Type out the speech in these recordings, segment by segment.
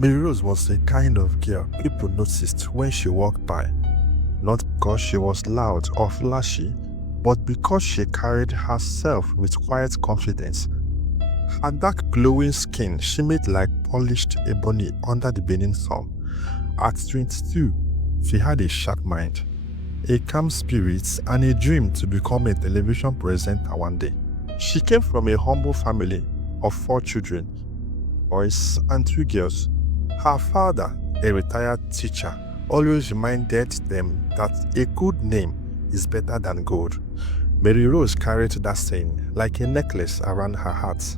Maryrose was a kind of girl people noticed when she walked by, not because she was loud or flashy, but because she carried herself with quiet confidence. Her dark glowing skin shimmered like polished ebony under the burning sun. At 22, she had a sharp mind, a calm spirit, and a dream to become a television presenter one day. She came from a humble family of 4 children, boys and 2 girls. Her father, a retired teacher, always reminded them that a good name is better than gold. Maryrose carried that saying like a necklace around her heart.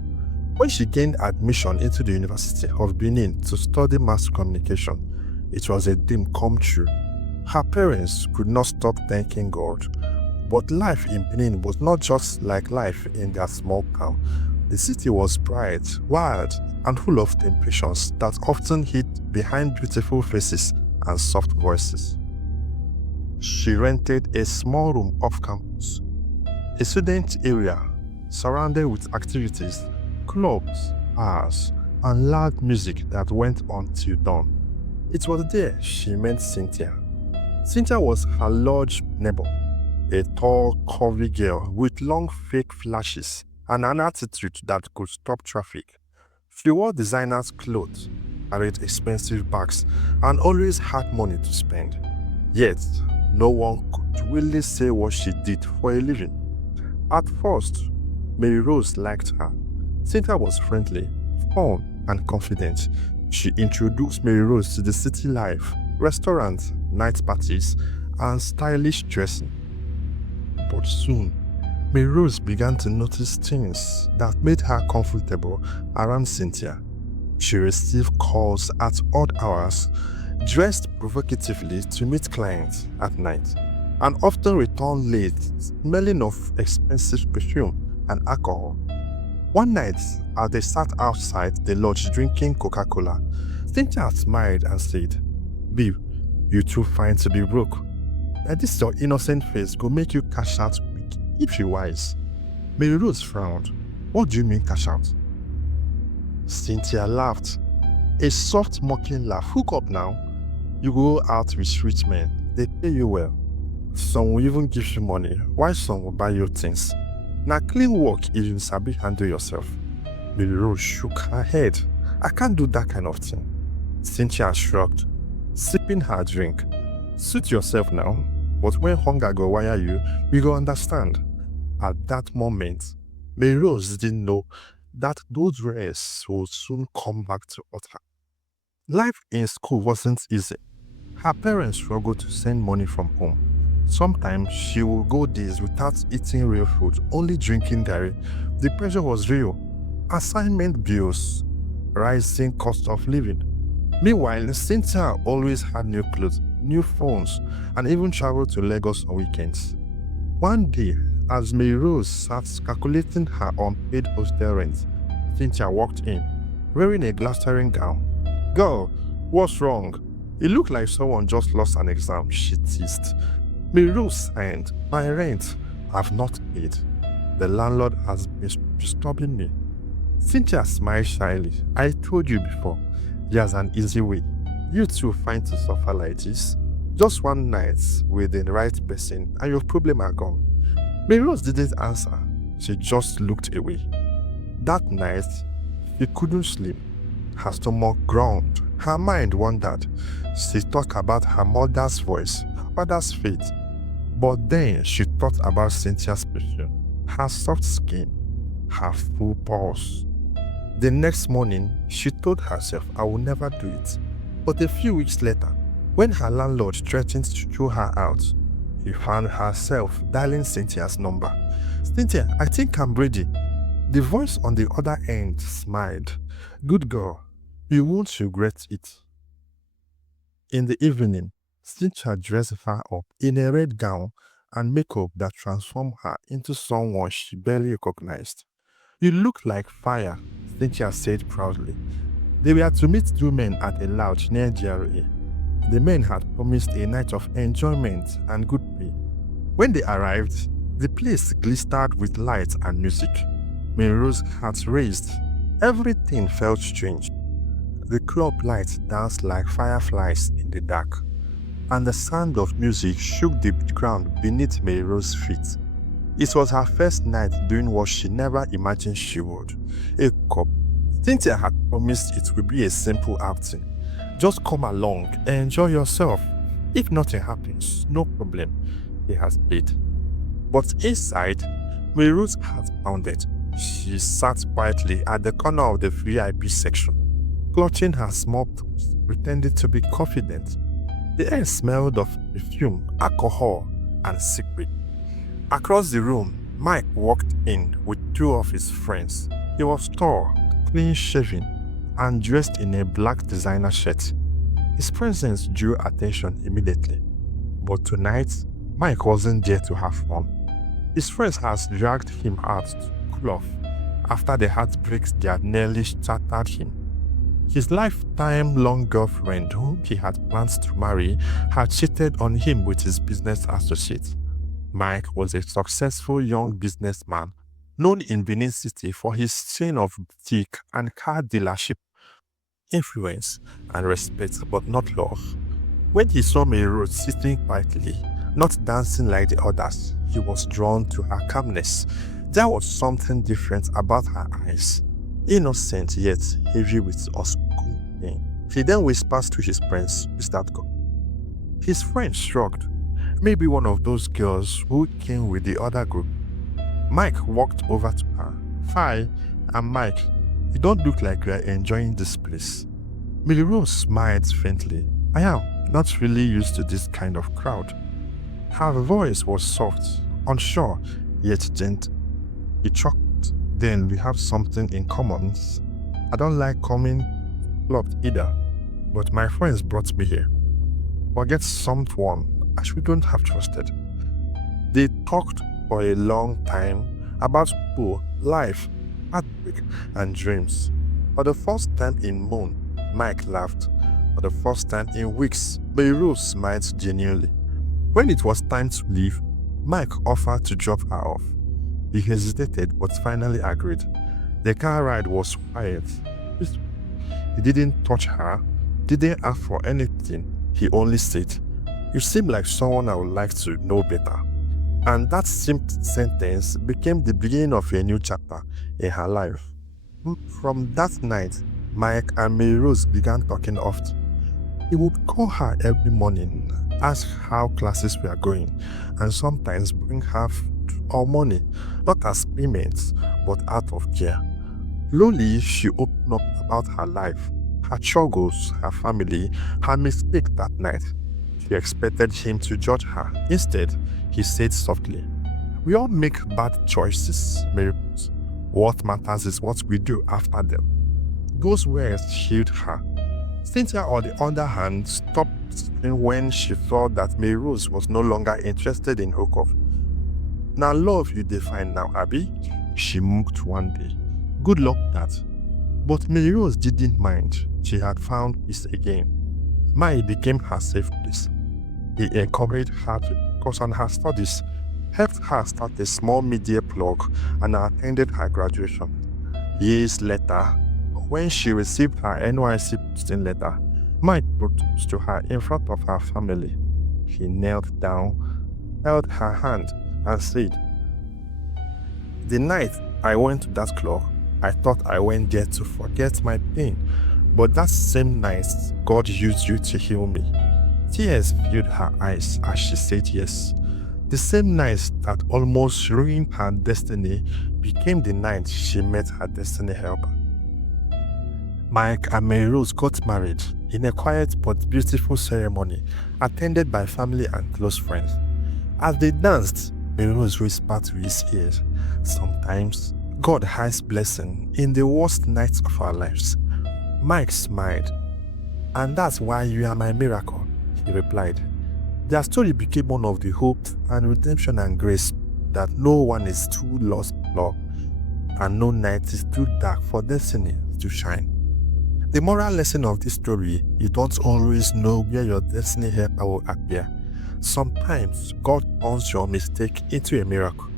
When she gained admission into the University of Benin to study mass communication, it was a dream come true. Her parents could not stop thanking God. But life in Benin was not just like life in their small town. The city was bright, wild, and full of temptations that often hid behind beautiful faces and soft voices. She rented a small room off campus, a student area surrounded with activities, clubs, bars, and loud music that went on till dawn. It was there she met Cynthia. Cynthia was her large neighbor, a tall, curvy girl with long fake flashes and an attitude that could stop traffic. She wore designer's clothes, carried expensive bags, and always had money to spend. Yet, no one could really say what she did for a living. At first, Maryrose liked her. Cynthia was friendly, fun, and confident. She introduced Maryrose to the city life, restaurants, night parties, and stylish dressing. But soon, Maryrose began to notice things that made her comfortable around Cynthia. She received calls at odd hours, dressed provocatively to meet clients at night, and often returned late, smelling of expensive perfume and alcohol. One night, as they sat outside the lodge drinking Coca-Cola, Cynthia smiled and said, "Babe, you're too fine to be broke. And this your innocent face go make you cash out quick if you're wise." Maryrose frowned. "What do you mean cash out?" Cynthia laughed. A soft mocking laugh. "Hook up now. You go out with rich men. They pay you well. Some will even give you money, while some will buy you things. Now clean work if you sabi handle yourself." Maryrose shook her head. "I can't do that kind of thing." Cynthia shrugged, sipping her drink. "Suit yourself now, but when hunger go wire you, you go understand." At that moment, Maryrose didn't know that those words would soon come back to haunt her. Life in school wasn't easy. Her parents struggled to send money from home. Sometimes she would go days without eating real food, only drinking dairy. The pressure was real. Assignment bills, rising cost of living. Meanwhile, Cynthia always had new clothes, new phones, and even traveled to Lagos on weekends. One day, as Maryrose sat calculating her unpaid hostel rent, Cynthia walked in, wearing a glistering gown. "Girl, what's wrong? It looked like someone just lost an exam," she teased. Maryrose sighed. "My rent, I've not paid. The landlord has been disturbing me." Cynthia smiled shyly. "I told you before, there's an easy way. You too find to suffer like this. Just one night with the right person and your problem are gone." Maryrose didn't answer. She just looked away. That night, she couldn't sleep. Her stomach groaned. Her mind wandered. She thought about her mother's voice, her father's fate. But then she thought about Cynthia's perfume, her soft skin, her full pulse. The next morning, she told herself, "I will never do it." But a few weeks later, when her landlord threatened to throw her out, she found herself dialing Cynthia's number. "Cynthia, I think I'm ready." The voice on the other end smiled. "Good girl, you won't regret it." In the evening, Cynthia dressed her up in a red gown and makeup that transformed her into someone she barely recognized. "You look like fire," Cynthia said proudly. They were to meet 2 men at a lodge near GRA. The men had promised a night of enjoyment and good pay. When they arrived, the place glistered with lights and music. Maryrose's heart raced. Everything felt strange. The club lights danced like fireflies in the dark, and the sound of music shook the ground beneath Maryrose's feet. It was her first night doing what she never imagined she would. A cup. Cynthia had promised it would be a simple outing. Just come along and enjoy yourself. If nothing happens, no problem, he has said. But inside, Maryrose's heart pounded. She sat quietly at the corner of the VIP section, clutching her small toes, pretending to be confident. The air smelled of perfume, alcohol, and secret. Across the room, Mike walked in with two of his friends. He was tall, clean-shaven, and dressed in a black designer shirt. His presence drew attention immediately. But tonight, Mike wasn't there to have fun. His friends had dragged him out to cool off after the heartbreaks that had nearly shattered him. His lifetime-long girlfriend, whom he had plans to marry, had cheated on him with his business associate. Mike was a successful young businessman known in Benin City for his chain of boutique and car dealership, influence and respect, but not love. When he saw Maryrose sitting quietly, not dancing like the others, he was drawn to her calmness. There was something different about her eyes, innocent yet heavy with unspoken pain. He then whispers to his friends, "Who's that girl?" His friend shrugged. Maybe one of those girls who came with the other group. Mike walked over to her. "Hi, I'm Mike. You don't look like you are enjoying this place." Maryrose smiled faintly. "I am not really used to this kind of crowd." Her voice was soft, unsure, yet gentle. He chuckled. "Then we have something in common. I don't like coming clubbed either, but my friends brought me here. Forget someone I shouldn't have trusted." They talked for a long time about school, life, heartbreak, and dreams. For the first time in months, Mike laughed. For the first time in weeks, Maryrose smiled genuinely. When it was time to leave, Mike offered to drop her off. He hesitated but finally agreed. The car ride was quiet. He didn't touch her, didn't ask for anything. He only said, "You seem like someone I would like to know better." And that simple sentence became the beginning of a new chapter in her life. From that night, Mike and Maryrose began talking often. He would call her every morning, ask how classes were going, and sometimes bring her food or money, not as payments, but out of care. Slowly, she opened up about her life, her struggles, her family, her mistake that night. She expected him to judge her. Instead, he said softly, "We all make bad choices, Maryrose. What matters is what we do after them." Those words healed her. Cynthia, on the other hand, stopped when she saw that Maryrose was no longer interested in hookup. "Now love you define now, Abby," she mocked one day. "Good luck that." But Maryrose didn't mind. She had found peace again. Mike became her safe place. He encouraged her to focus on her studies, helped her start a small media blog, and attended her graduation. Years later, when she received her NYC posting letter, Mike proposed to her in front of her family. He knelt down, held her hand, and said, "The night I went to that club, I thought I went there to forget my pain, but that same night, God used you to heal me." Tears filled her eyes as she said yes. The same night that almost ruined her destiny became the night she met her destiny helper. Mike and Maryrose got married in a quiet but beautiful ceremony attended by family and close friends. As they danced, Maryrose whispered to his ears, "Sometimes God hides blessing in the worst nights of our lives." Mike smiled. "And that's why you are my miracle," he replied. Their story became one of the hope and redemption and grace that no one is too lost for love, and no night is too dark for destiny to shine. The moral lesson of this story: you don't always know where your destiny helper will appear. Sometimes God turns your mistake into a miracle.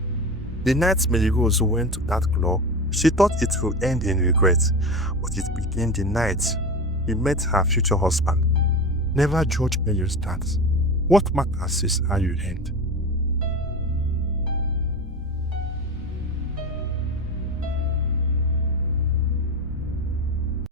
The night Maryrose went to that club, she thought it would end in regret, but it became the night he met her future husband. Never judge where you start. What matters is how you end.